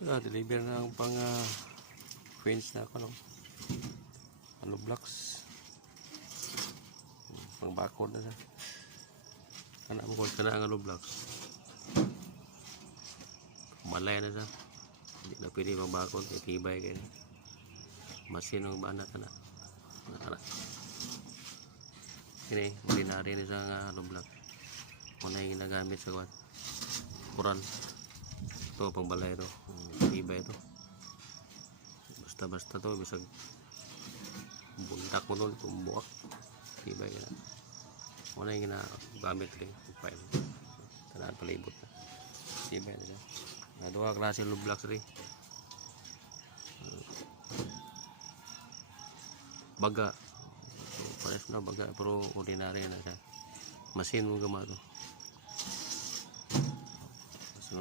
Deliver na ang pang queens na ako, no? Hollow blocks. Pang bakod na siya. Kana mo kung kana ang hollow blocks. Malay na siya. Hindi na pwede pang bakod. Itibay kayo. Masin ang bana ka na. Ini, ordinary na siya hollow block. Muna yung ginagamit sa kuran. Ito, pang balay ito. Itibay ito. Basta-basta to, bisag bundak mo nun, kumbuak. Itibay ka na. Muna yung ginagamit rin. Tanaan palibot na. Itibay na siya. Dua klase hollow blocks rin. Baga. Pares na baga, pero ordinary na siya. Masin mo gama to.